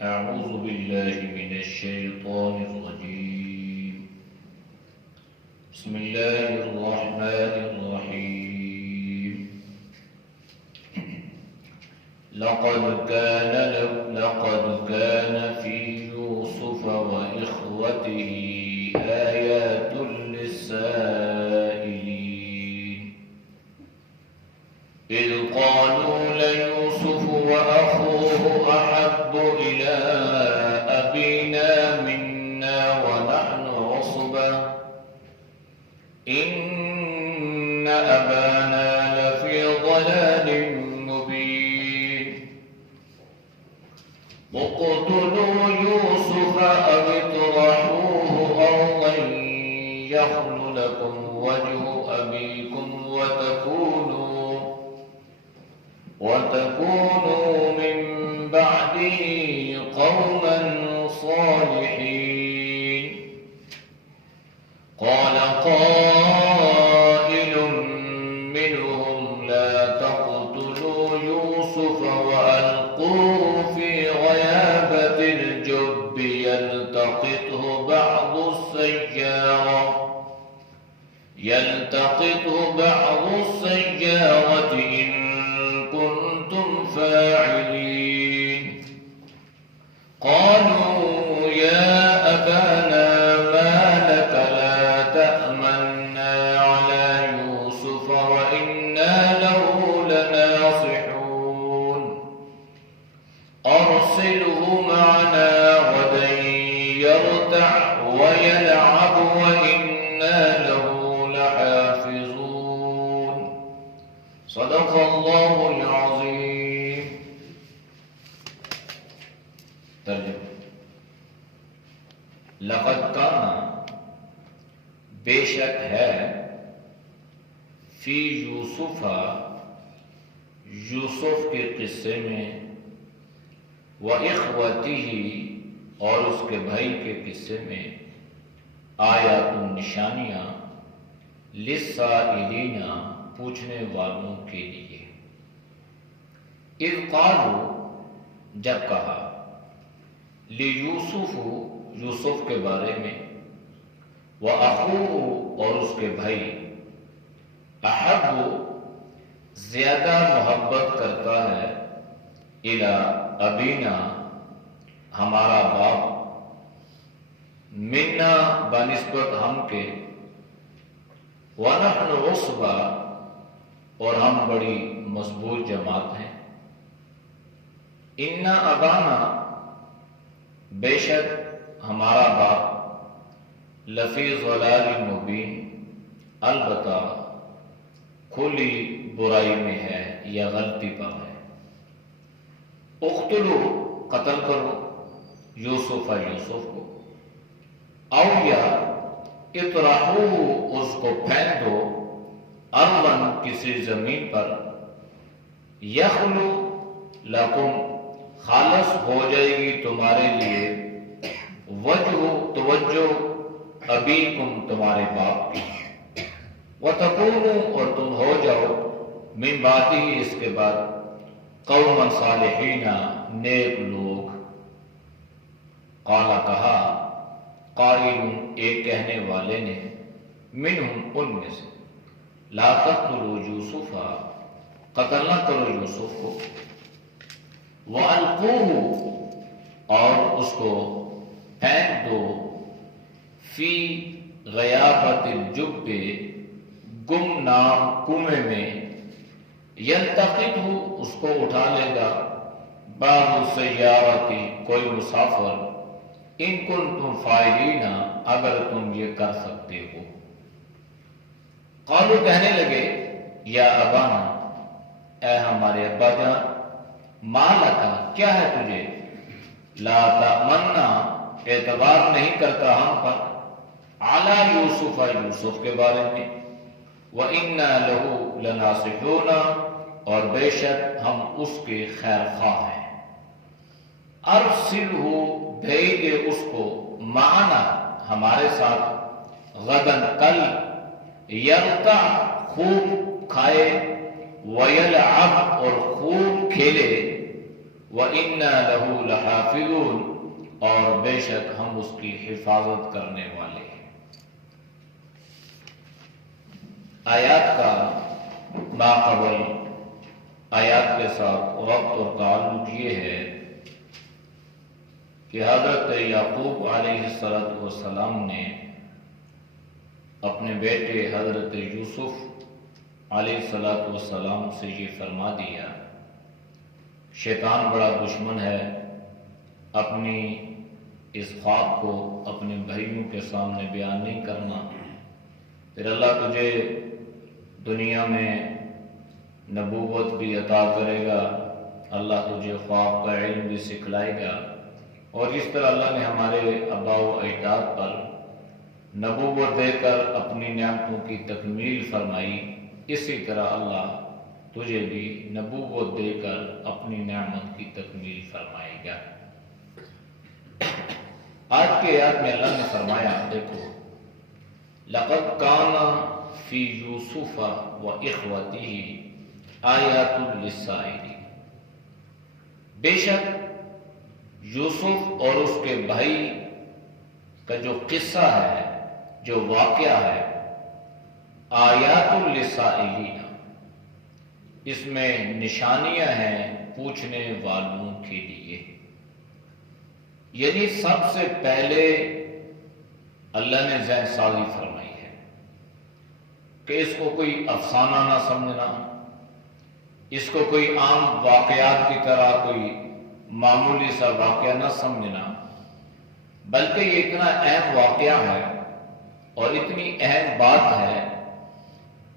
أعوذ بالله من الشيطان الرجيم. بسم الله الرحمن الرحيم. لقد كان في يوسف وإخوته آيات للسائلين إذ قالوا ليوسف وأخوه أحب إلى أبينا منا ونحن عصبة إن أبانا لفي ضلال مبين اقتلوا يوسف أو اطرحوه أرضا يخل لكم وجه أبيكم وتكونوا من بعده قوما صالحين. قال قائل منهم لا تقتلوا يوسف وألقوه في غيابة الجب يلتقطه بعض السيارة إن كنتم فاعلين. قالوا يا أبانا ما لك لا تأمنا على يوسف وإنا له لناصحون أرسله معنا غدا يرتع ويلعب وإنا له لحافظون. صدق اللہ العظیم. ترجمہ: لقد کان، بے شک ہے، فی یوسف، یوسف کے قصے میں، وإخوتہ، اور اس کے بھائی کے قصے میں، آیات نشانیاں، للسائلین، پوچھنے والوں کے لیے. اذ قالوا، جب کہا، لیوسف، یوسف کے بارے میں، وأخوہ، اور اس کے بھائی، احب، زیادہ محبت کرتا ہے، الی ابینا، ہمارا باپ، منا، بنسبت ہم کے، ونحن عصبہ، اور ہم بڑی مضبوط جماعت ہیں. ان ابانا، بے شک ہمارا باپ، لفی ضلال مبین، البتہ کھلی برائی میں ہے یا غلطی پر ہے. اقتلوا، قتل کرو، یوسف کو، او یا اطرحوہ، اس کو پھینک دو، ارضاً، کسی زمین پر، یخلو لکم، خالص ہو جائے گی تمہارے لیے، توجہ، ابیکم، تمہارے باپ کی، وتکونوا، اور تم ہو جاؤ، من بعدہ، اس کے بعد، قوما صالحین، نیک لوگ. قال، کہا، قائل، ایک کہنے والے نے، منہم، ان میں سے، لا تقتلوا یوسف، قتل نہ کرو یوسف کو، وَأَلْقُوهُ، اور اس کو پھینک دو، فی غیابت الجب، گمنام کنویں میں، یلتقطہ، اس کو اٹھا لے گا، بعض السیارۃ، کوئی مسافر، ان کنتم فاعلین، اگر تم یہ کر سکتے ہو. قالوا، کہنے لگے، یا ابانا، اے ہمارے ابا جان، ما لکا، کیا ہے تجھے، لا تأمنا، اعتبار نہیں کرتا ہم پر، علی یوسف، یوسف کے بارے میں، وإنا له لناصحون، اور بے شک ہم اس کے خیر خواہ ہیں. ارسلہ، بھیج دے اس کو، معنا، ہمارے ساتھ، غدن، کل، یرتع، خوب کھائے، ویلعب، اور خوب کھیلے، وَإِنَّا لَهُ لَحَافِظُونَ، اور بے شک ہم اس کی حفاظت کرنے والے ہیں۔ آیات کا ماقبل آیات کے ساتھ ربط اور تعلق یہ ہے کہ حضرت یعقوب علیہ السلام نے اپنے بیٹے حضرت یوسف علیہ السلام سے یہ فرما دیا، شیطان بڑا دشمن ہے، اپنی اس خواب کو اپنے بھائیوں کے سامنے بیان نہیں کرنا، پھر اللہ تجھے دنیا میں نبوت بھی عطا کرے گا، اللہ تجھے خواب کا علم بھی سکھلائے گا، اور اس طرح اللہ نے ہمارے آباء و اجداد پر نبوت دے کر اپنی نعمتوں کی تکمیل فرمائی، اسی طرح اللہ تجھے بھی نبوت دے کر اپنی نعمت کی تکمیل فرمائے گا۔ آج کے آیات میں اللہ نے فرمایا، دیکھو لَقَدْ كَانَ فِي يُوسُفَ وَإِخْوَتِهِ آیَاتٌ لِلسَّائِلِينَ، بے شک یوسف اور اس کے بھائی کا جو قصہ ہے، جو واقعہ ہے، آیات للسائلین، اس میں نشانیاں ہیں پوچھنے والوں کے لیے۔ یعنی سب سے پہلے اللہ نے ذہن سازی فرمائی ہے کہ اس کو کوئی افسانہ نہ سمجھنا، اس کو کوئی عام واقعات کی طرح کوئی معمولی سا واقعہ نہ سمجھنا، بلکہ یہ اتنا اہم واقعہ ہے اور اتنی اہم بات ہے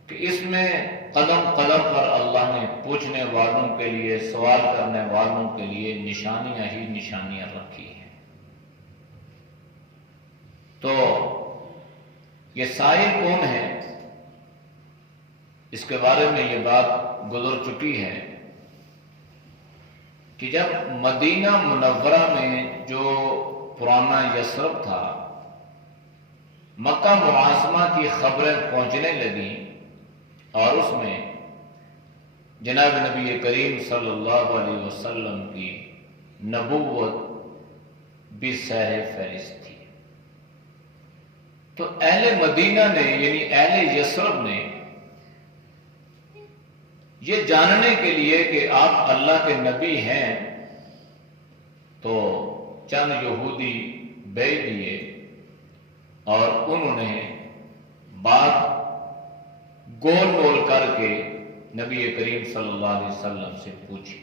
کہ اس میں قدم قدم پر اللہ نے پوچھنے والوں کے لیے، سوال کرنے والوں کے لیے نشانیاں ہی نشانیاں رکھی ہیں۔ تو یہ سائل کون ہے، اس کے بارے میں یہ بات گزر چکی ہے کہ جب مدینہ منورہ میں جو پرانا یثرب تھا، مکہ معظمہ کی خبریں پہنچنے لگیں اور اس میں جناب نبی کریم صلی اللہ علیہ وسلم کی نبوت بھی سہر فہرست تھی، تو اہل مدینہ نے یعنی اہل یثرب نے یہ جاننے کے لیے کہ آپ اللہ کے نبی ہیں تو چند یہودی بھیج دیے اور انہوں نے بات گول مول کر کے نبی کریم صلی اللہ علیہ وسلم سے پوچھی۔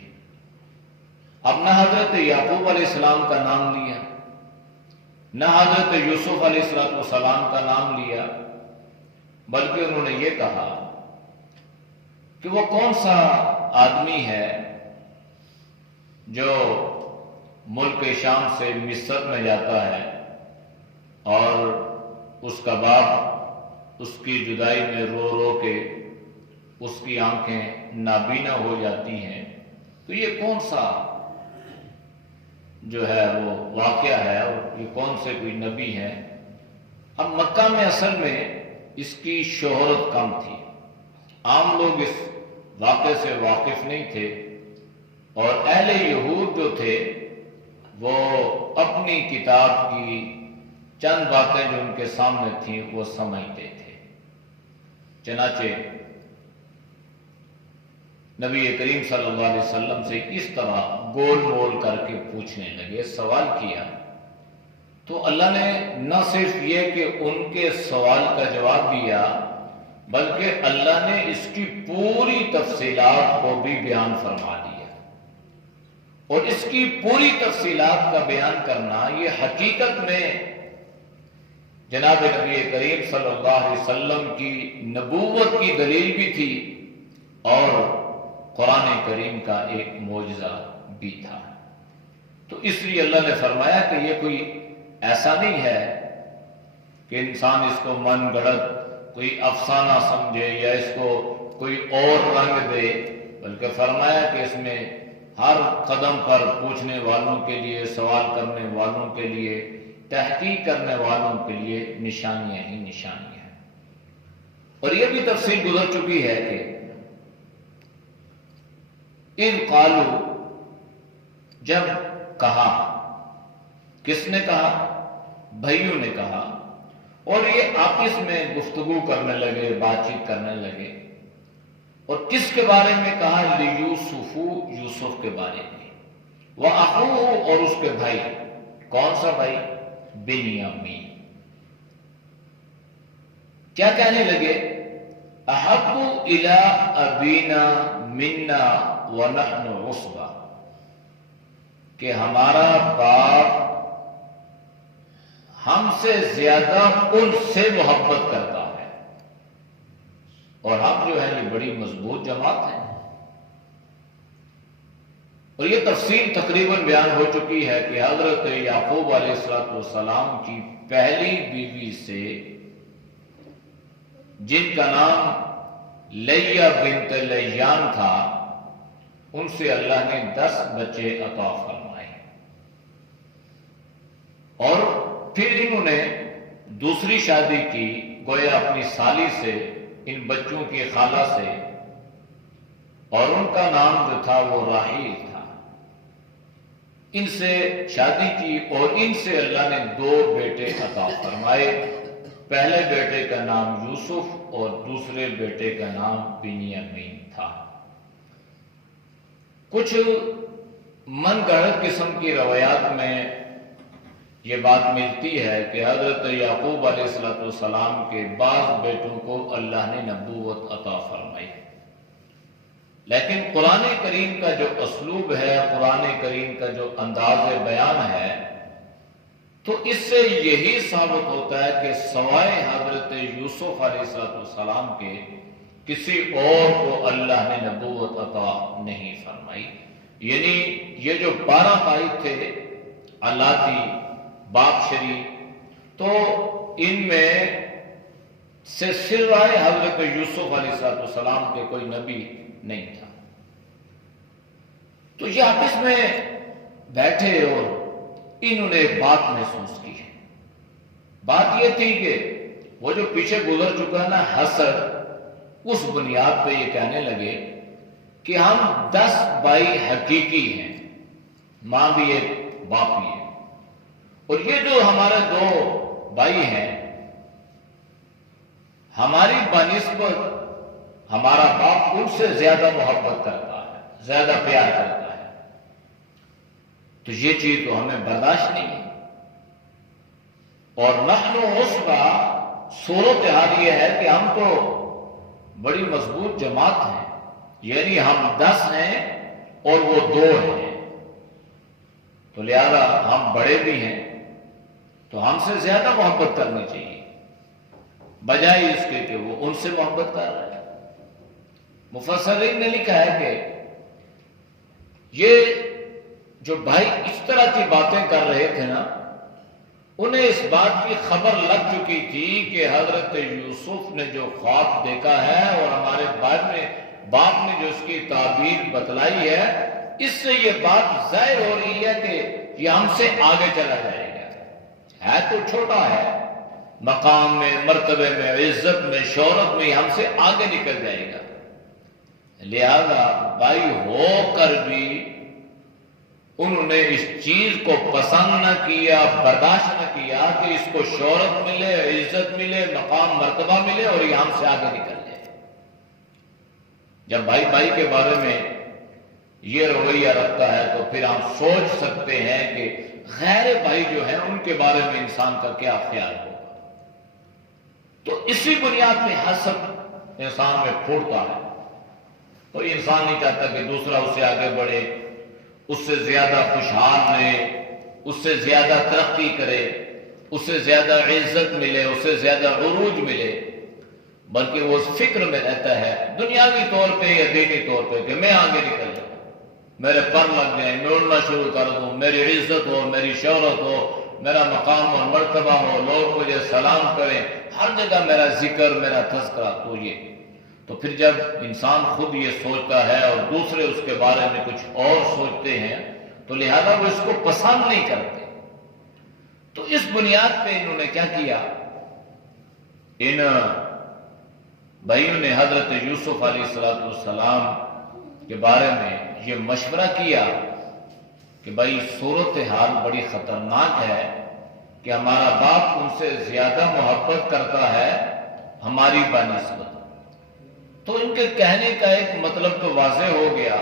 اب نہ حضرت یعقوب علیہ السلام کا نام لیا، نہ حضرت یوسف علیہ السلام کا نام لیا، بلکہ انہوں نے یہ کہا کہ وہ کون سا آدمی ہے جو ملک شام سے مصر میں جاتا ہے اور اس کا باپ اس کی جدائی میں رو رو کے اس کی آنکھیں نابینا ہو جاتی ہیں، تو یہ کون سا جو ہے وہ واقعہ ہے اور یہ کون سے کوئی نبی ہے۔ اب مکہ میں اصل میں اس کی شہرت کم تھی، عام لوگ اس واقعے سے واقف نہیں تھے، اور اہل یہود جو تھے وہ اپنی کتاب کی چند باتیں جو ان کے سامنے تھیں وہ سمجھتے تھے، چنانچہ نبی کریم صلی اللہ علیہ وسلم سے اس طرح گول مول کر کے پوچھنے لگے، سوال کیا، تو اللہ نے نہ صرف یہ کہ ان کے سوال کا جواب دیا، بلکہ اللہ نے اس کی پوری تفصیلات کو بھی بیان فرما دیا، اور اس کی پوری تفصیلات کا بیان کرنا یہ حقیقت میں جناب نبی کریم صلی اللہ علیہ وسلم کی نبوت کی دلیل بھی تھی اور قرآن کریم کا ایک معجزہ بھی تھا۔ تو اس لیے اللہ نے فرمایا کہ یہ کوئی ایسا نہیں ہے کہ انسان اس کو من گڑت کوئی افسانہ سمجھے یا اس کو کوئی اور رنگ دے، بلکہ فرمایا کہ اس میں ہر قدم پر پوچھنے والوں کے لیے، سوال کرنے والوں کے لیے، تحقیق کرنے والوں کے لیے نشانیاں ہی نشانیاں ہیں۔ اور یہ بھی تفصیل گزر چکی ہے کہ اِذْ قَالُوا جب کہا، کس نے کہا؟ بھائیوں نے کہا، اور یہ آپس میں گفتگو کرنے لگے، بات چیت کرنے لگے، اور کس کے بارے میں کہا؟ لیوسف، یوسف کے بارے میں، وَأَخُوهُ، اور اس کے بھائی۔ کون سا بھائی؟ بنیامین۔ کیا کہنے لگے؟ احب الی ابینا منا ونحن عصبہ، کہ ہمارا باپ ہم سے زیادہ ان سے محبت کرتا ہے، اور ہم جو ہے یہ بڑی مضبوط جماعت ہے۔ اور یہ تفصیل تقریباً بیان ہو چکی ہے کہ حضرت یعقوب علیہ السلام کی پہلی بیوی سے، جن کا نام لیہ بنت لیان تھا، ان سے اللہ نے 10 بچے عطا فرمائے، اور پھر انہوں نے دوسری شادی کی، گویا اپنی سالی سے، ان بچوں کی خالہ سے، اور ان کا نام جو تھا وہ راحیل تھا۔ ان سے شادی کی اور ان سے اللہ نے 2 بیٹے عطا فرمائے۔ پہلے بیٹے کا نام یوسف اور دوسرے بیٹے کا نام بنیامین تھا۔ کچھ من گھڑت قسم کی روایات میں یہ بات ملتی ہے کہ حضرت یعقوب علیہ السلام کے بعض بیٹوں کو اللہ نے نبوت عطا فرمائی، لیکن قرآن کریم کا جو اسلوب ہے، قرآن کریم کا جو انداز بیان ہے، تو اس سے یہی ثابت ہوتا ہے کہ سوائے حضرت یوسف علیہ السلام کے کسی اور کو اللہ نے نبوت عطا نہیں فرمائی۔ یعنی یہ جو 12 بھائی تھے علاتی باپ شریف، تو ان میں سے سوائے حضرت یوسف علیہ السلام کے کوئی نبی نہیں تھا۔ تو یہ آپس میں بیٹھے اور انہوں نے ایک بات محسوس کی ہے۔ بات یہ تھی کہ وہ جو پیچھے گزر چکا ہے نا حسد، اس بنیاد پہ یہ کہنے لگے کہ ہم 10 بھائی حقیقی ہیں، ماں بھی ایک باپ بھی ہے، اور یہ جو ہمارے 2 بھائی ہیں، ہماری بنسبت ہمارا باپ ان سے زیادہ محبت کرتا ہے، زیادہ پیار کرتا ہے، تو یہ چیز تو ہمیں برداشت نہیں ہے۔ اور نحن عصبہ، صورتحال یہ ہے کہ ہم تو بڑی مضبوط جماعت ہیں، یعنی ہم 10 ہیں اور وہ 2 ہیں، تو لہذا ہم بڑے بھی ہیں، تو ہم سے زیادہ محبت کرنی چاہیے، بجائے اس کے کہ وہ ان سے محبت کر رہے ہیں۔ مفسرین نے لکھا ہے کہ یہ جو بھائی اس طرح کی باتیں کر رہے تھے نا، انہیں اس بات کی خبر لگ چکی تھی کہ حضرت یوسف نے جو خواب دیکھا ہے اور ہمارے باپ نے جو اس کی تعبیر بتلائی ہے، اس سے یہ بات ظاہر ہو رہی ہے کہ یہ ہم سے آگے چلا جائے گا۔ ہے تو چھوٹا ہے، مقام میں، مرتبے میں، عزت میں، شہرت میں ہم سے آگے نکل جائے گا، لہذا بھائی ہو کر بھی انہوں نے اس چیز کو پسند نہ کیا، برداشت نہ کیا کہ اس کو شہرت ملے، عزت ملے، مقام مرتبہ ملے اور یہ ہم سے آگے نکل جائے۔ جب بھائی کے بارے میں یہ رویہ رکھتا ہے تو پھر ہم سوچ سکتے ہیں کہ غیر بھائی جو ہیں ان کے بارے میں انسان کا کیا خیال ہوگا۔ تو اسی بنیاد پہ حسد انسان میں پھوٹتا ہے۔ کوئی انسان نہیں چاہتا کہ دوسرا اس سے آگے بڑھے، اس سے زیادہ خوشحال رہے، اس سے زیادہ ترقی کرے، اس سے زیادہ عزت ملے، اس سے زیادہ عروج ملے، بلکہ وہ اس فکر میں رہتا ہے دنیاوی طور پہ یا دینی طور پہ کہ میں آگے نکل جاؤں، میرے پر لگ جائیں، میں اڑنا شروع کر دوں، میری عزت ہو، میری شہرت ہو، میرا مقام اور مرتبہ ہو، لوگ مجھے سلام کریں، ہر جگہ میرا ذکر، میرا تذکرہ۔ تو پھر جب انسان خود یہ سوچتا ہے اور دوسرے اس کے بارے میں کچھ اور سوچتے ہیں تو لہذا وہ اس کو پسند نہیں کرتے۔ تو اس بنیاد پہ انہوں نے کیا کیا، ان بھائیوں نے حضرت یوسف علیہ السلام کے بارے میں یہ مشورہ کیا کہ بھائی صورتحال بڑی خطرناک ہے کہ ہمارا باپ ان سے زیادہ محبت کرتا ہے ہماری بنسبت. تو ان کے کہنے کا ایک مطلب تو واضح ہو گیا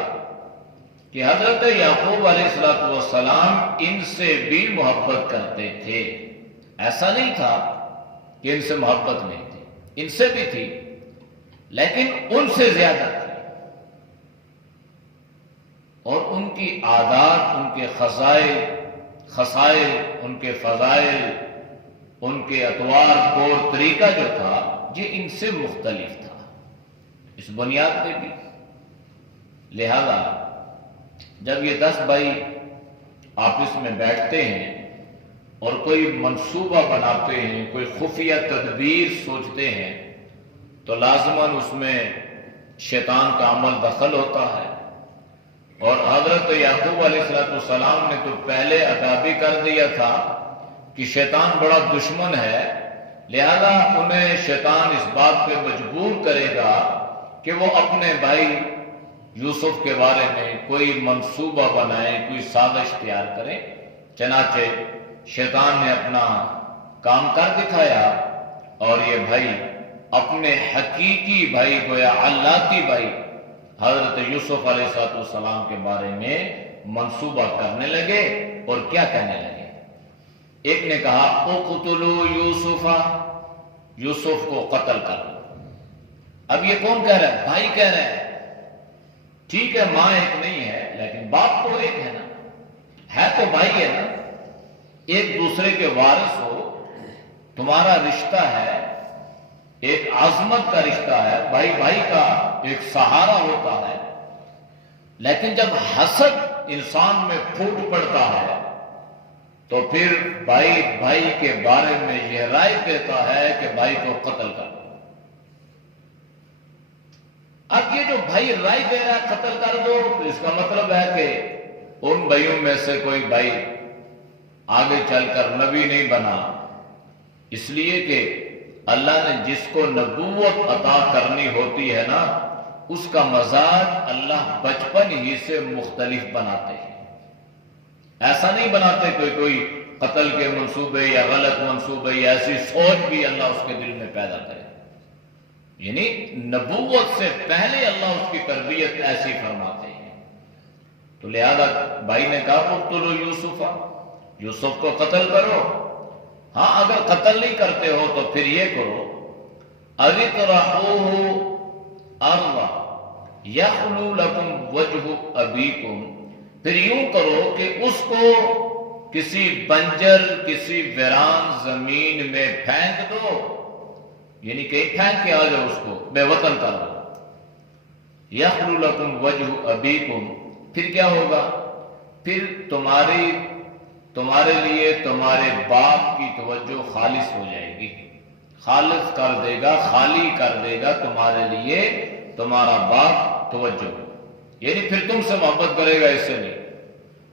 کہ حضرت یعقوب علیہ السلام ان سے بھی محبت کرتے تھے. ایسا نہیں تھا کہ ان سے محبت نہیں تھی، ان سے بھی تھی لیکن ان سے زیادہ تھی. اور ان کی عادات، ان کے خصائل، ان کے فضائل، ان کے اطوار، طور طریقہ جو تھا یہ ان سے مختلف تھا اس بنیاد پہ بھی. لہذا جب یہ 10 بھائی آپس میں بیٹھتے ہیں اور کوئی منصوبہ بناتے ہیں، کوئی خفیہ تدبیر سوچتے ہیں، تو لازماً اس میں شیطان کا عمل دخل ہوتا ہے. اور حضرت یعقوب علیہ السلام نے تو پہلے ادا بھی کر دیا تھا کہ شیطان بڑا دشمن ہے، لہذا انہیں شیطان اس بات پہ مجبور کرے گا کہ وہ اپنے بھائی یوسف کے بارے میں کوئی منصوبہ بنائیں، کوئی سازش تیار کریں. چنانچہ شیطان نے اپنا کام کر دکھایا اور یہ بھائی اپنے حقیقی بھائی، گویا علاقی بھائی حضرت یوسف علیہ السلام کے بارے میں منصوبہ کرنے لگے. اور کیا کہنے لگے؟ ایک نے کہا اقتلوا یوسف، یوسف کو قتل کر دو. اب یہ کون کہہ رہا ہے؟ بھائی کہہ رہے ہیں. ٹھیک ہے، ماں ایک نہیں ہے لیکن باپ تو ایک ہے نا، ہے تو بھائی ہے نا، ایک دوسرے کے وارث ہو، تمہارا رشتہ ہے، ایک عظمت کا رشتہ ہے، بھائی بھائی کا ایک سہارا ہوتا ہے. لیکن جب حسد انسان میں پھوٹ پڑتا ہے تو پھر بھائی بھائی کے بارے میں یہ رائے دیتا ہے کہ بھائی کو قتل کر دو. اب یہ جو بھائی رائے دے رہا ہے قتل کر دو، تو اس کا مطلب ہے کہ ان بھائیوں میں سے کوئی بھائی آگے چل کر نبی نہیں بنا، اس لیے کہ اللہ نے جس کو نبوت عطا کرنی ہوتی ہے نا، اس کا مزاج اللہ بچپن ہی سے مختلف بناتے ہیں. ایسا نہیں بناتے کہ کوئی قتل کے منصوبے یا غلط منصوبے یا ایسی سوچ بھی اللہ اس کے دل میں پیدا کرے. یعنی نبوت سے پہلے اللہ اس کی تربیت ایسی فرماتے ہیں. تو لہذا بھائی نے کہا اقتلوا یوسف، یوسف کو قتل کرو. ہاں اگر قتل نہیں کرتے ہو تو پھر یہ کرو اذرحوہ ارضا یخلو لکم وجہ ابیکم، پھر یوں کرو کہ اس کو کسی بنجر، کسی ویران زمین میں پھینک دو، یعنی کہیں پھینک کے آ جاؤ، اس کو بے وطن کر دو. یخلو لکم وجہ ابیکم، پھر کیا ہوگا؟ پھر تمہارے لیے تمہارے باپ کی توجہ خالص ہو جائے گی، خالص کر دے گا، خالی کر دے گا تمہارے لیے تمہارا باپ توجہ. یعنی پھر تم سے محبت کرے گا، اس سے نہیں.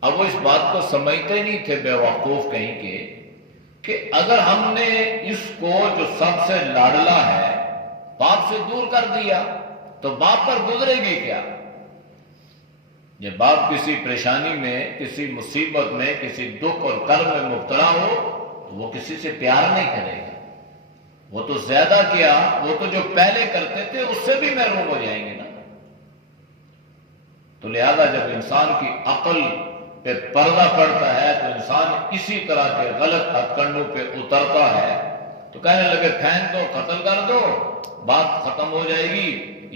اب وہ اس بات کو سمجھتے ہی نہیں تھے بے وقوف کہیں کے کہ اگر ہم نے اس کو جو سب سے لاڈلا ہے باپ سے دور کر دیا تو باپ پر گزرے گی کیا؟ جب باپ کسی پریشانی میں، کسی مصیبت میں، کسی دکھ اور کرب میں مبتلا ہو تو وہ کسی سے پیار نہیں کرے گا. وہ تو زیادہ کیا، وہ تو جو پہلے کرتے تھے اس سے بھی محروم ہو جائیں گے نا. تو لہذا جب انسان کی عقل پہ پردہ پڑتا ہے تو انسان اسی طرح کے غلط ہتھ کنڈوں پہ اترتا ہے. تو کہنے لگے پھینک دو، قتل کر دو، بات ختم ہو جائے گی.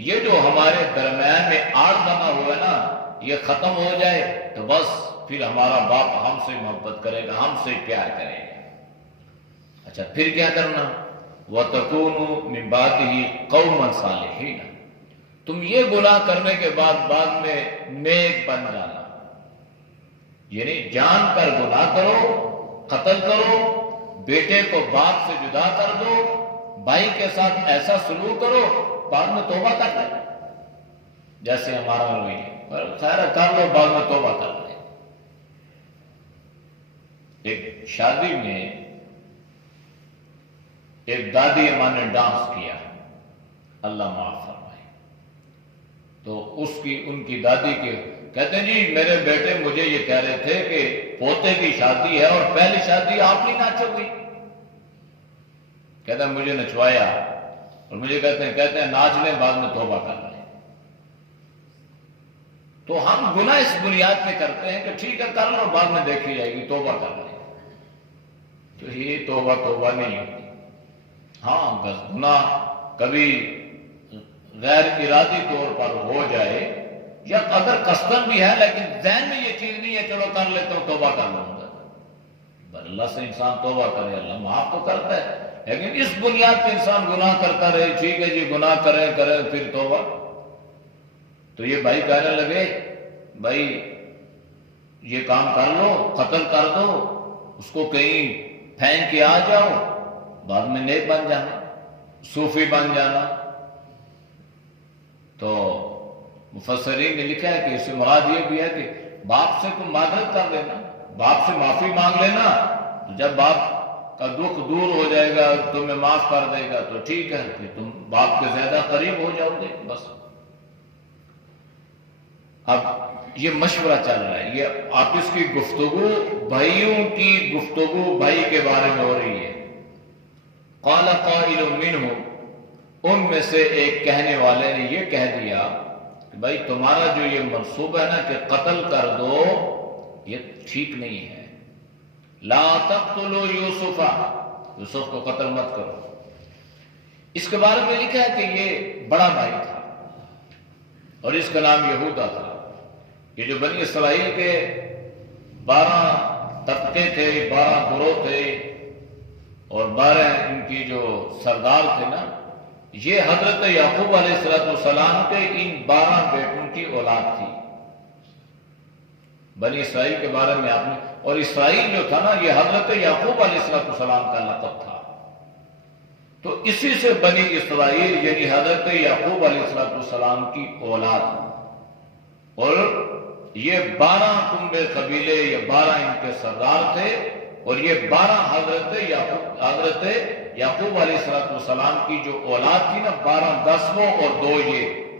یہ جو ہمارے درمیان میں آڑ بنا ہوا ہے نا، یہ ختم ہو جائے تو بس پھر ہمارا باپ ہم سے محبت کرے گا، ہم سے پیار کرے گا. اچھا پھر کیا کرنا؟ وَتَكُونُوا مِن بَعْدِهِ قَوْمًا صَالِحِينَ، تم یہ گناہ کرنے کے بعد میں نیک بن جانا. یعنی جان کر گناہ کرو، قتل کرو، بیٹے کو باپ سے جدا کر دو، بھائی کے ساتھ ایسا سلوک کرو، بعد میں توبہ کر لیں جیسے ہمارا رویہ. خیر کر لو، بعد میں توبہ کر لیں. ایک شادی میں ایک دادی اماں نے ڈانس کیا، اللہ معاف فرمائے. تو ان کی دادی کے کہتے ہیں جی میرے بیٹے مجھے یہ کہہ رہے تھے کہ پوتے کی شادی ہے اور پہلی شادی آپ نہیں ناچو گئی. کہتے ہیں مجھے نچوایا اور مجھے کہتے ہیں ناچ لیں بعد میں توبہ کر لیں. تو ہم گناہ اس بنیاد پہ کرتے ہیں کہ ٹھیک ہے کر لو بعد میں دیکھی جائے گی، توبہ کر لیں. تو یہ توبہ نہیں ہوتی. ہاں گناہ کبھی غیر ارادی طور پر ہو جائے یا اگر قصدن بھی ہے لیکن ذہن میں یہ چیز نہیں ہے چلو کر لیتا ہوں توبہ کر لوں گا، اللہ سے انسان توبہ کرے اللہ معاف تو کرتا ہے. لیکن اس بنیاد پہ انسان گناہ کرتا رہے ٹھیک ہے جی گناہ کریں پھر توبہ. تو یہ بھائی کہنے لگے بھائی یہ کام کر لو، قتل کر دو اس کو، کہیں پھینک کے آ جاؤ بعد میں نیک بن جانا، صوفی بن جانا. تو مفسرین نے لکھا ہے کہ اس سے مراد یہ بھی ہے کہ باپ سے تم معذرت کر دینا، باپ سے معافی مانگ لینا، جب باپ کا دکھ دور ہو جائے گا تمہیں معاف کر دے گا تو ٹھیک ہے کہ تم باپ کے زیادہ قریب ہو جاؤ گے بس. اب یہ مشورہ چل رہا ہے، یہ آپس کی گفتگو، بھائیوں کی گفتگو بھائی کے بارے میں ہو رہی ہے. قال قائل منہم، ان میں سے ایک کہنے والے نے یہ کہہ دیا کہ بھائی تمہارا جو یہ منصوبہ ہے نا کہ قتل کر دو یہ ٹھیک نہیں ہے. لا تقتلوا یوسف، یوسف کو قتل مت کرو. اس کے بارے میں لکھا ہے کہ یہ بڑا بھائی تھا اور اس کا نام یہودا تھا. یہ جو بنی اسرائیل کے 12 طبقے تھے، 12 گروہ تھے اور 12 ان کی جو سردار تھے نا، یہ حضرت یعقوب علیہ السلام کے ان 12 بیٹوں کی اولاد تھی. بنی اسرائیل کے بارے میں آپ نے، اور اسرائیل جو تھا نا یہ حضرت یعقوب علیہ السلام کا لقب تھا. تو اسی سے بنی اسرائیل یعنی حضرت یعقوب علیہ السلام کی اولاد، اور یہ 12 کنبے قبیلے، یہ 12 ان کے سردار تھے اور یہ 12 حضرت یعقوب علیہ السلام کی جو اولاد تھی نا، 12 10واں اور 2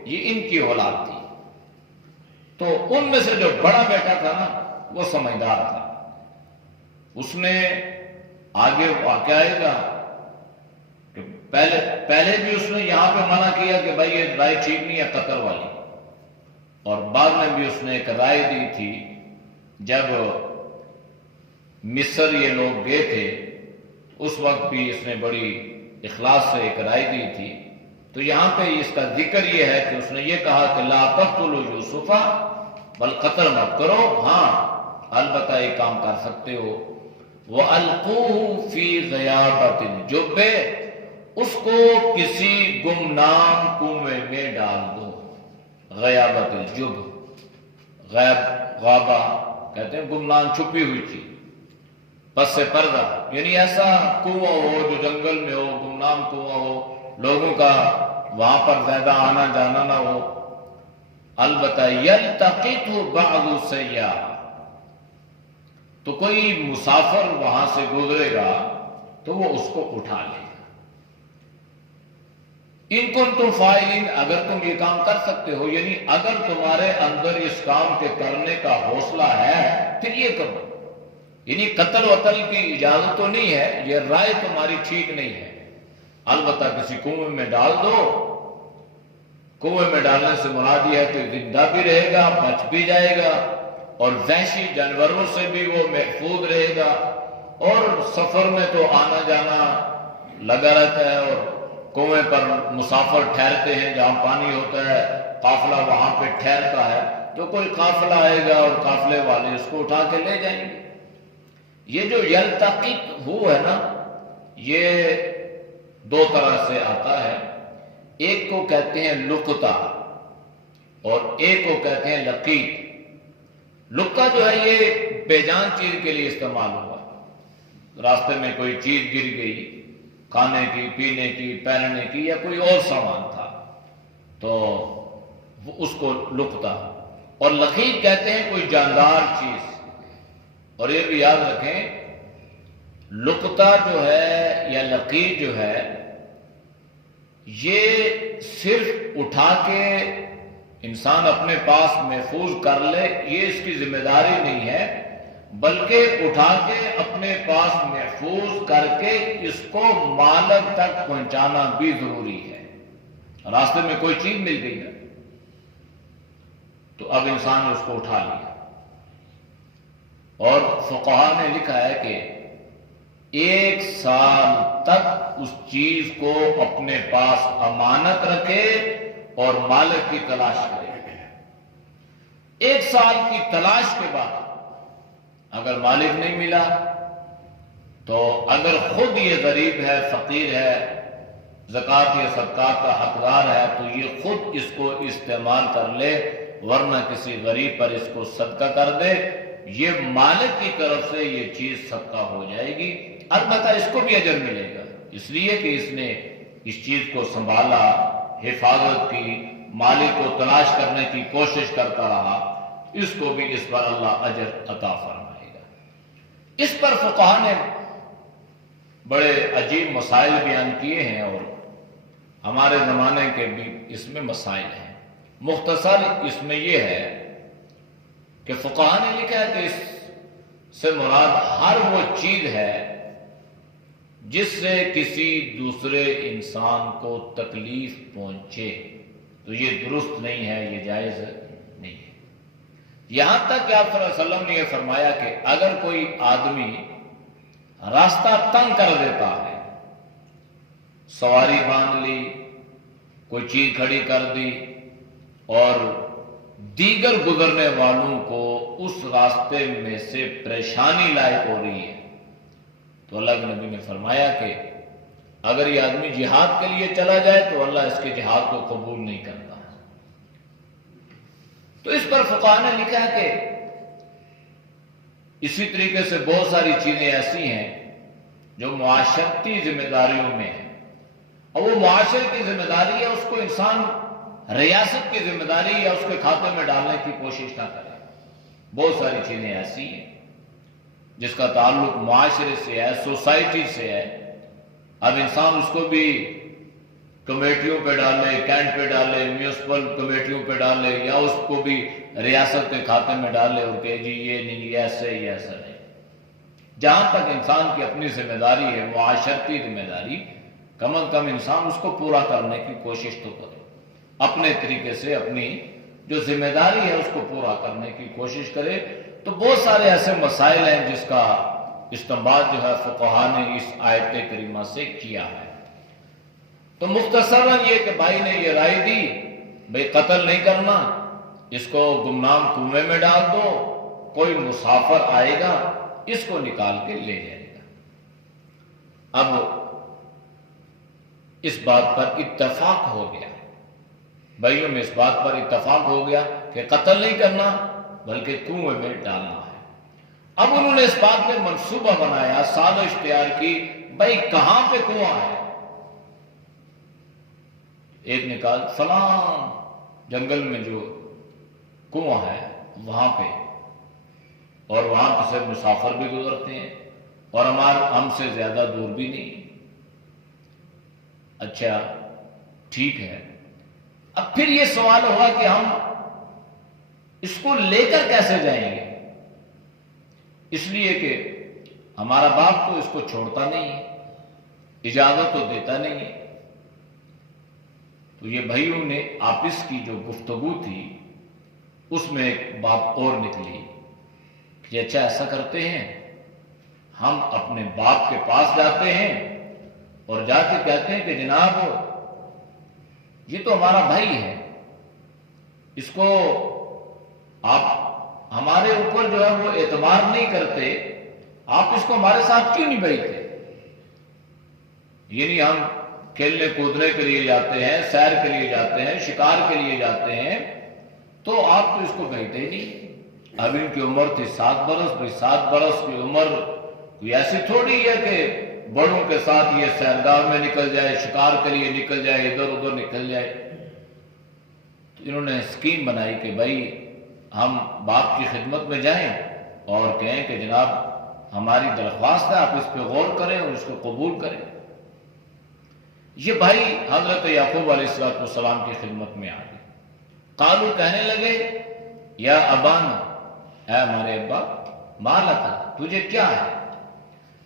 یہ ان کی اولاد تھی. تو ان میں سے جو بڑا بیٹا تھا نا وہ سمجھدار تھا. اس نے آگے واقعہ آئے گا کہ پہلے بھی اس نے یہاں پہ منع کیا کہ بھائی یہ رائے ٹھیک نہیں ہے قتل والی، اور بعد میں بھی اس نے ایک رائے دی تھی جب مصر یہ لوگ گئے تھے اس وقت بھی اس نے بڑی اخلاص سے ایک رائے دی تھی. تو یہاں پہ اس کا ذکر یہ ہے کہ اس نے یہ کہا کہ لا تقتلوا یوسف، بل قتل مت کرو، ہاں البتہ ایک کام کر سکتے ہو، وَأَلْقُوهُ فِي غَيَابَتِ الْجُبِّ، اس کو کسی گمنام کنویں میں ڈال دو. غیابت الجب، غابہ کہتے ہیں گمنام چھپی ہوئی تھی، پس سے پردہ یعنی ایسا کنواں ہو جو جنگل میں ہو، گمنام کنواں ہو، لوگوں کا وہاں پر زیادہ آنا جانا نہ ہو. البتہ یلتقطہ بعض السیاح، تو کوئی مسافر وہاں سے گزرے گا تو وہ اس کو اٹھا لے گا. ان کنتم فاعلین، اگر تم یہ کام کر سکتے ہو، یعنی اگر تمہارے اندر اس کام کے کرنے کا حوصلہ ہے پھر یہ کرو. یعنی قتل وطل کی اجازت تو نہیں ہے، یہ رائے تمہاری ٹھیک نہیں ہے، البتہ کسی کنویں میں ڈال دو. کنویں میں ڈالنے سے مراد یہ ہے کہ زندہ بھی رہے گا، بچ بھی جائے گا، اور وحشی جانوروں سے بھی وہ محفوظ رہے گا. اور سفر میں تو آنا جانا لگا رہتا ہے، اور کنویں پر مسافر ٹھہرتے ہیں جہاں پانی ہوتا ہے، قافلہ وہاں پہ ٹھہرتا ہے، تو کوئی قافلہ آئے گا اور قافلے والے اس کو اٹھا کے لے جائیں گے. یہ جو یلتقط ہو ہے نا، یہ 2 طرح سے آتا ہے. ایک کو کہتے ہیں لقطہ اور ایک کو کہتے ہیں لقیط. لقطہ جو ہے یہ بے جان چیز کے لیے استعمال ہوا، راستے میں کوئی چیز گر گئی، کھانے کی، پینے کی، پہننے کی، یا کوئی اور سامان تھا تو اس کو لقطہ. اور لقیط کہتے ہیں کوئی جاندار چیز. اور یہ بھی یاد رکھیں لقطہ جو ہے یا لقیط جو ہے یہ صرف اٹھا کے انسان اپنے پاس محفوظ کر لے یہ اس کی ذمہ داری نہیں ہے، بلکہ اٹھا کے اپنے پاس محفوظ کر کے اس کو مالک تک پہنچانا بھی ضروری ہے۔ راستے میں کوئی چیز مل گئی ہے تو اب انسان نے اس کو اٹھا لیا، اور فقہا نے لکھا ہے کہ 1 سال تک اس چیز کو اپنے پاس امانت رکھے اور مالک کی تلاش کرے۔ 1 سال کی تلاش کے بعد اگر مالک نہیں ملا تو اگر خود یہ غریب ہے، فقیر ہے، زکوٰۃ یا صدقات کا حقدار ہے تو یہ خود اس کو استعمال کر لے، ورنہ کسی غریب پر اس کو صدقہ کر دے، یہ مالک کی طرف سے یہ چیز صدقہ ہو جائے گی۔ البتہ اس کو بھی اجر ملے گا، اس لیے کہ اس نے اس چیز کو سنبھالا، حفاظت کی، مالک کو تلاش کرنے کی کوشش کرتا رہا، اس کو بھی اس پر اللہ اجر عطا فرمائے گا۔ اس پر فقہا نے بڑے عجیب مسائل بیان کیے ہیں، اور ہمارے زمانے کے بھی اس میں مسائل ہیں۔ مختصر اس میں یہ ہے کہ فقہا نے لکھا ہے کہ اس سے مراد ہر وہ چیز ہے جس سے کسی دوسرے انسان کو تکلیف پہنچے، تو یہ درست نہیں ہے، یہ جائز نہیں ہے۔ یہاں تک کہ آپ صلی اللہ علیہ وسلم نے یہ فرمایا کہ اگر کوئی آدمی راستہ تنگ کر دیتا ہے، سواری باندھ لی، کوئی چیز کھڑی کر دی، اور دیگر گزرنے والوں کو اس راستے میں سے پریشانی لاحق ہو رہی ہے، تو اللہ کے نبی نے فرمایا کہ اگر یہ آدمی جہاد کے لیے چلا جائے تو اللہ اس کے جہاد کو قبول نہیں کرتا۔ تو اس پر فقہا نے لکھا ہے کہ اسی طریقے سے بہت ساری چیزیں ایسی ہیں جو معاشرتی ذمہ داریوں میں ہیں، اور وہ معاشرے کی ذمہ داری ہے، اس کو انسان ریاست کی ذمہ داری یا اس کے کھاتے میں ڈالنے کی کوشش نہ کرے۔ بہت ساری چیزیں ایسی ہیں جس کا تعلق معاشرے سے ہے، سوسائٹی سے ہے، اب انسان اس کو بھی کمیٹیوں پہ ڈالے، کینٹ پہ ڈالے، میونسپل کمیٹیوں پہ ڈالے، یا اس کو بھی ریاست کے کھاتے میں ڈالے اور کہ جی یہ نہیں، یہ ایسے، یہ ایسا نہیں۔ جہاں تک انسان کی اپنی ذمہ داری ہے، معاشرتی ذمہ داری، کم از کم انسان اس کو پورا کرنے کی کوشش تو کرے، اپنے طریقے سے اپنی جو ذمہ داری ہے اس کو پورا کرنے کی کوشش کرے۔ تو بہت سارے ایسے مسائل ہیں جس کا استنباط جو ہے فقہا نے اس آیت کریمہ سے کیا ہے۔ تو مختصراً یہ کہ بھائی نے یہ رائے دی بھئی قتل نہیں کرنا، اس کو گمنام کنویں میں ڈال دو، کوئی مسافر آئے گا اس کو نکال کے لے جائے گا۔ اب اس بات پر اتفاق ہو گیا، بھائیوں میں اس بات پر اتفاق ہو گیا کہ قتل نہیں کرنا بلکہ کنویں میں ڈالنا ہے۔ اب انہوں نے اس بات میں منصوبہ بنایا، سازش اختیار کی، بھائی کہاں پہ کنواں ہے؟ ایک نے کہا فلاں جنگل میں جو کنواں ہے وہاں پہ، اور وہاں پہ سے مسافر بھی گزرتے ہیں اور ہم سے زیادہ دور بھی نہیں۔ اچھا ٹھیک ہے۔ اب پھر یہ سوال ہوا کہ ہم اس کو لے کر کیسے جائیں گے؟ اس لیے کہ ہمارا باپ تو اس کو چھوڑتا نہیں ہے، اجازت تو دیتا نہیں ہے۔ تو یہ بھائیوں نے آپس کی جو گفتگو تھی اس میں ایک بات اور نکلی کہ اچھا ایسا کرتے ہیں، ہم اپنے باپ کے پاس جاتے ہیں اور جا کے کہتے ہیں کہ جناب یہ تو ہمارا بھائی ہے، اس کو آپ ہمارے اوپر جو ہے وہ اعتبار نہیں کرتے، آپ اس کو ہمارے ساتھ کیوں نہیں بھیجتے؟ یعنی ہم کھیلنے کودنے کے لیے جاتے ہیں، سیر کے لیے جاتے ہیں، شکار کے لیے جاتے ہیں، تو آپ تو اس کو بھیجتے ہی نہیں۔ اب ان کی عمر تھی 7 برس، بھائی 7 برس کی عمر کوئی ایسی تھوڑی ہے کہ بڑوں کے ساتھ یہ سیرگاہ میں نکل جائے، شکار کے لیے نکل جائے، ادھر ادھر نکل جائے۔ تو انہوں نے اسکیم بنائی کہ بھائی ہم باپ کی خدمت میں جائیں اور کہیں کہ جناب ہماری درخواست ہے، آپ اس پہ غور کریں اور اس کو قبول کریں۔ یہ بھائی حضرت یعقوب علیہ السلام کی خدمت میں آ گئے قالو کہنے لگے یا ابانا اے ہمارے ابا ما لکا تجھے کیا ہے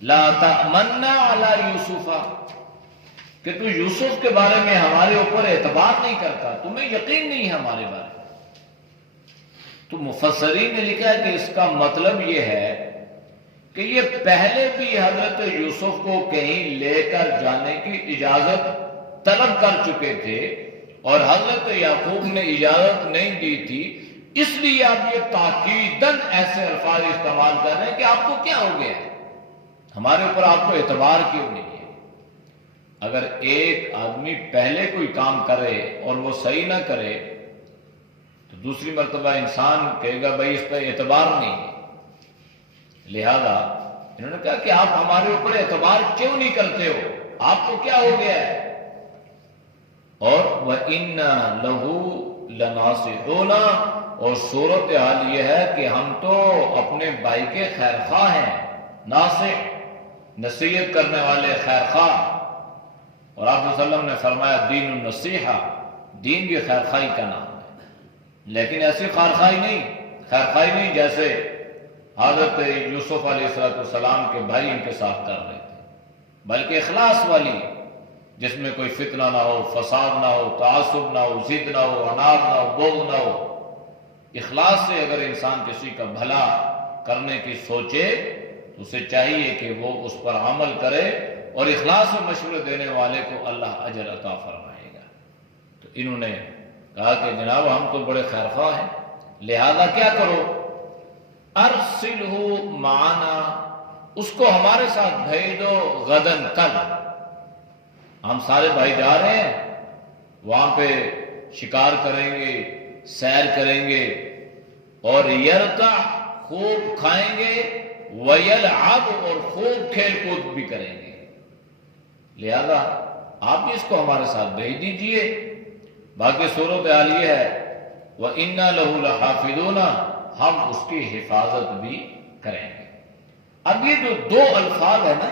لا تأمنا علی یوسف کہ تو یوسف کے بارے میں ہمارے اوپر اعتبار نہیں کرتا، تمہیں یقین نہیں ہے ہمارے بارے میں۔ تو مفسرین نے لکھا ہے کہ اس کا مطلب یہ ہے کہ یہ پہلے بھی حضرت یوسف کو کہیں لے کر جانے کی اجازت طلب کر چکے تھے اور حضرت یعقوب نے اجازت نہیں دی تھی، اس لیے آپ یہ تاکیداً ایسے الفاظ استعمال کر رہے ہیں کہ آپ کو کیا ہو گیا ہے، ہمارے اوپر آپ کو اعتبار کیوں نہیں ہے۔ اگر ایک آدمی پہلے کوئی کام کرے اور وہ صحیح نہ کرے تو دوسری مرتبہ انسان کہے گا بھائی اس پہ اعتبار نہیں ہے، لہذا انہوں نے کہا کہ آپ ہمارے اوپر اعتبار کیوں نہیں کرتے ہو، آپ کو کیا ہو گیا ہے۔ اور وَإِنَّا لَهُ لَنَاصِحُونَ، اور صورتحال یہ ہے کہ ہم تو اپنے بھائی کے خیر خواہ ہیں، ناصح نصیحت کرنے والے، خیر خواہ۔ اور آپ صلی اللہ علیہ وسلم نے فرمایا دین النصیحہ، دین بھی خیر خواہی کا نام ہے، لیکن ایسی خیر خواہی نہیں جیسے حضرت یوسف علیہ السلام کے بھائی ان کے ساتھ کر رہے تھے، بلکہ اخلاص والی، جس میں کوئی فتنہ نہ ہو، فساد نہ ہو، تعصب نہ ہو، ضد نہ ہو، عناد نہ ہو، بغض نہ ہو۔ اخلاص سے اگر انسان کسی کا بھلا کرنے کی سوچے تو اسے چاہیے کہ وہ اس پر عمل کرے، اور اخلاص سے مشورے دینے والے کو اللہ اجر عطا فرمائے گا۔ تو انہوں نے کہا کہ جناب ہم تو بڑے خیر خواہ ہیں، لہذا کیا کرو ارسلہ معنا، اس کو ہمارے ساتھ بھیجو غدن، کل ہم سارے بھائی جا رہے ہیں، وہاں پہ شکار کریں گے، سیر کریں گے، اور یرتع خوب کھائیں گے، ویلعب اور خوب کھیل کود بھی کریں گے، لہذا آپ بھی اس کو ہمارے ساتھ بھیج دیجئے۔ باقی صورتحال یہ ہے وَإِنَّا لَهُ لَحَافِظُونَ، ہم اس کی حفاظت بھی کریں گے۔ اب یہ جو دو الفاظ ہیں نا،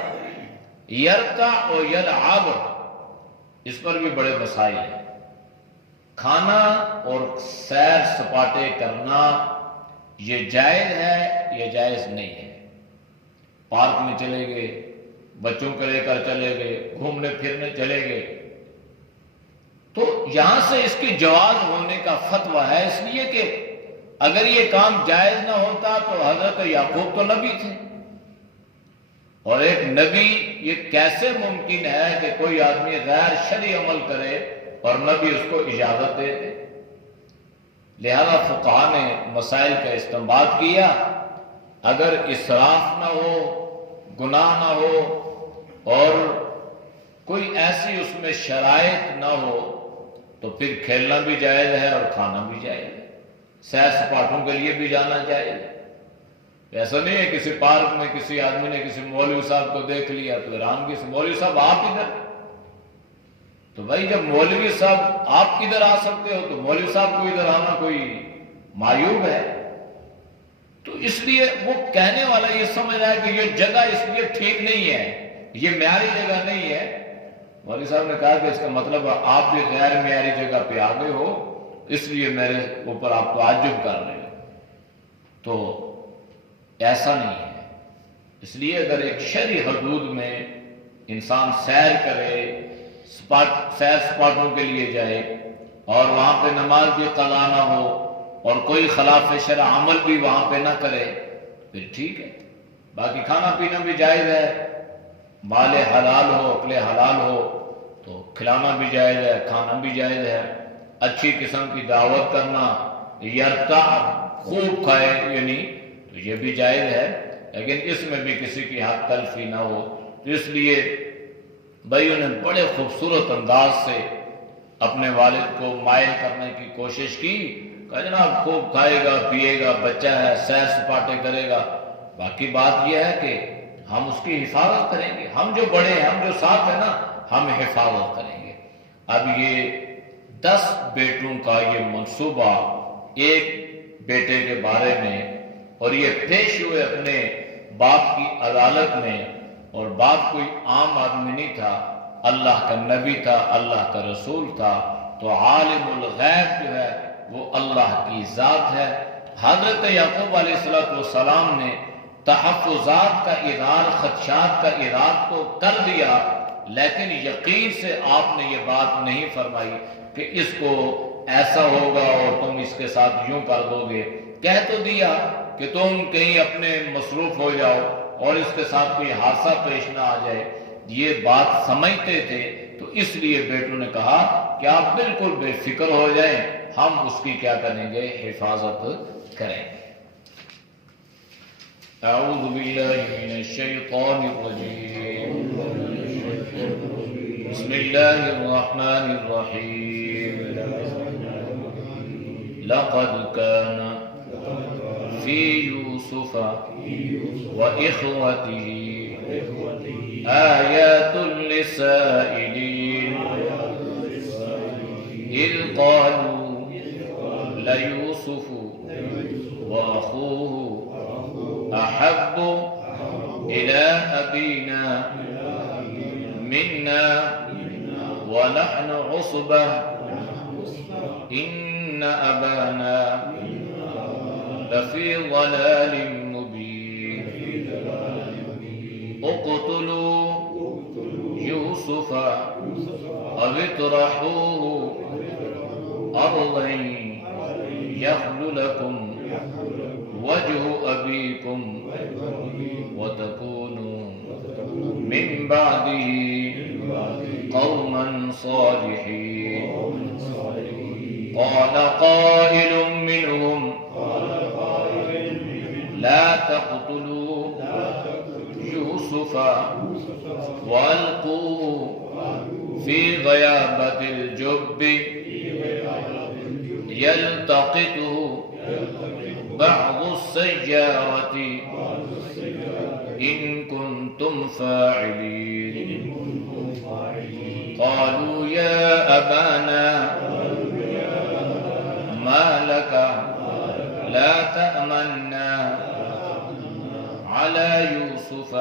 یرتع اور یلعب، اس پر بھی بڑے مسائل ہیں۔ کھانا اور سیر سپاٹے کرنا یہ جائز ہے یا جائز نہیں ہے؟ پارک میں چلے گئے، بچوں کو لے کر چلے گئے، گھومنے پھرنے چلے گئے، تو یہاں سے اس کی جواز ہونے کا فتویٰ ہے، اس لیے کہ اگر یہ کام جائز نہ ہوتا تو حضرت یعقوب تو نبی تھے، اور ایک نبی یہ کیسے ممکن ہے کہ کوئی آدمی غیر شرعی عمل کرے اور نبی اس کو اجازت دے دے؟ لہذا فقہاء نے مسائل کا استنباط کیا، اگر اسراف نہ ہو، گناہ نہ ہو، اور کوئی ایسی اس میں شرائط نہ ہو تو پھر کھیلنا بھی جائز ہے اور کھانا بھی جائز ہے، سیر سپاٹوں کے لیے بھی جانا جائز ہے۔ ایسا نہیں ہے کسی پارک میں کسی آدمی نے کسی مولوی صاحب کو دیکھ لیا تو حیران کی مولوی صاحب آپ ادھر، تو بھائی جب مولوی صاحب آپ ادھر آ سکتے ہو تو مولوی صاحب کو ادھر آنا کوئی معیوب ہے؟ تو اس لیے وہ کہنے والا یہ سمجھ رہا ہے کہ یہ جگہ اس لیے ٹھیک نہیں ہے، یہ معیاری جگہ نہیں ہے۔ مولوی صاحب نے کہا کہ اس کا مطلب آپ بھی غیر معیاری جگہ پہ آ گئے ہو، اس لیے میرے اوپر آپ تعجب کر رہے ہو، تو ایسا نہیں ہے۔ اس لیے اگر ایک شرعی حدود میں انسان سیر کرے، سیر سپاٹوں کے لیے جائے، اور وہاں پہ نماز بھی قضا نہ ہو اور کوئی خلاف شرع عمل بھی وہاں پہ نہ کرے، پھر ٹھیک ہے۔ باقی کھانا پینا بھی جائز ہے، مال حلال ہو، عقل حلال ہو تو کھلانا بھی جائز ہے، کھانا بھی جائز ہے، اچھی قسم کی دعوت کرنا، یرتع خوب کھائے یعنی تو یہ بھی جائز ہے، لیکن اس میں بھی کسی کی حق تلفی نہ ہو۔ تو اس لیے بھائیوں نے بڑے خوبصورت انداز سے اپنے والد کو مائل کرنے کی کوشش کی، کہا جناب خوب کھائے گا، پیے گا، بچہ ہے، سیر سپاٹے کرے گا، باقی بات یہ ہے کہ ہم اس کی حفاظت کریں گے، ہم جو بڑے ہیں، ہم جو ساتھ ہیں نا، ہم حفاظت کریں گے۔ اب یہ 10 بیٹوں کا یہ منصوبہ ایک بیٹے کے بارے میں، اور یہ پیش ہوئے اپنے باپ کی عدالت میں، اور باپ کوئی عام آدمی نہیں تھا، اللہ کا نبی تھا، اللہ کا رسول تھا، تو عالم الغیب جو ہے وہ اللہ کی ذات ہے۔ حضرت یعقوب علیہ السلام نے تحفظات کا اظہار، خدشات کا اظہار تو کر دیا، لیکن یقین سے آپ نے یہ بات نہیں فرمائی کہ اس کو ایسا ہوگا اور تم اس کے ساتھ یوں کر دو گے۔ کہہ تو دیا کہ تم کہیں اپنے مصروف ہو جاؤ اور اس کے ساتھ کوئی حادثہ پیش نہ آ جائے۔ یہ بات سمجھتے تھے، تو اس لیے بیٹوں نے کہا کہ آپ بالکل بے فکر ہو جائیں، ہم اس کی کیا کریں گے؟ حفاظت کریں گے۔ اعوذ باللہ من الشیطان الرجیم، بسم اللہ الرحمن الرحیم، لقد كان في يوسف وإخوته آيات للسائلين إذ قالوا ليوسف وأخوه أحب إلى أبينا منا ونحن عصبة إن أبانا لفي ضلال مبين اقتلوا يوسف أو اطرحوه أرضا يخل لكم وجه أبيكم وتكونوا من بعده قوما صالحين قال قائل منهم لا تقتلوا يوسف وألقوه في غيابة الجب يلتقطه بعض السيارة إن كنتم فاعلين قالوا يا أبانا ما لك لا تأمنا على يوسف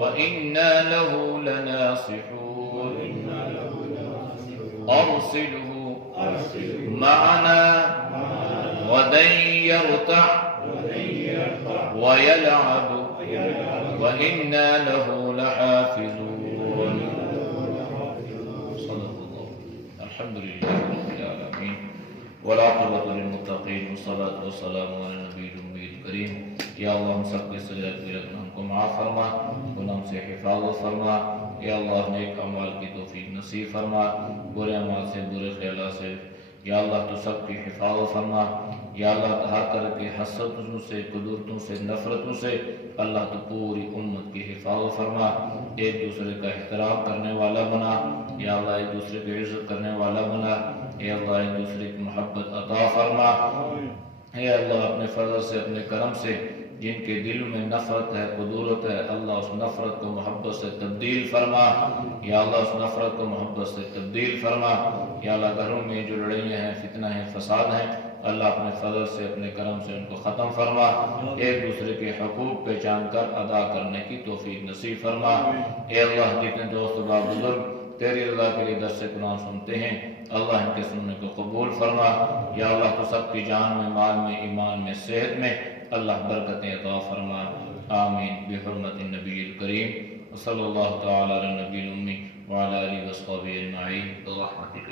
وإنا له لناصحون أرسله معنا غدا يرتع ويلعب وإنا له لحافظون صدق الله الحمد لله رب العالمين والعاقبۃ للمتقین والصلاۃ والسلام علی النبی الامی الکریم۔ یا اللہ ہم سب کے سجدہ کی رکھنا ہم کو معاف فرما، گناہوں سے حفاظت فرما۔ یا اللہ نیک اعمال کی توفیق نصیب فرما، برے اعمال سے، برے خیالات سے یا اللہ تو سب کی حفاظت فرما۔ یا اللہ ہر طرح کے حسدوں سے، قدرتوں سے، نفرتوں سے اللہ تو پوری امت کی حفاظت فرما۔ ایک دوسرے کا احترام کرنے والا بنا، یا اللہ ایک دوسرے کی عزت کرنے والا بنا، اے اللہ ایک دوسرے کی محبت عطا فرما۔ اے اللہ اپنے فضل سے، اپنے کرم سے جن کے دل میں نفرت ہے، قدورت ہے، اللہ اس نفرت کو محبت سے تبدیل فرما۔ یا اللہ اس نفرت کو محبت سے تبدیل فرما۔ یا اللہ گھروں میں جو لڑائیاں ہیں، فتنہ ہیں، فساد ہیں، اللہ اپنے فضل سے، اپنے کرم سے ان کو ختم فرما۔ ایک دوسرے کے حقوق پہچان کر ادا کرنے کی توفیق نصیب فرما۔ اے اللہ جتنے دوست و بزرگ تیری رضا کے لیے درس قرآن سنتے ہیں، اللہ ان کے سننے کو قبول فرما۔ یا اللہ تو سب کی جان میں، مال میں، ایمان میں، صحت میں اللہ برکتیں عطا فرما۔ آمین بحرمت النبی الکریم صلی اللہ تعالی علی نبی الامی وعلی آلہ وصحبہ اجمعین برحمتک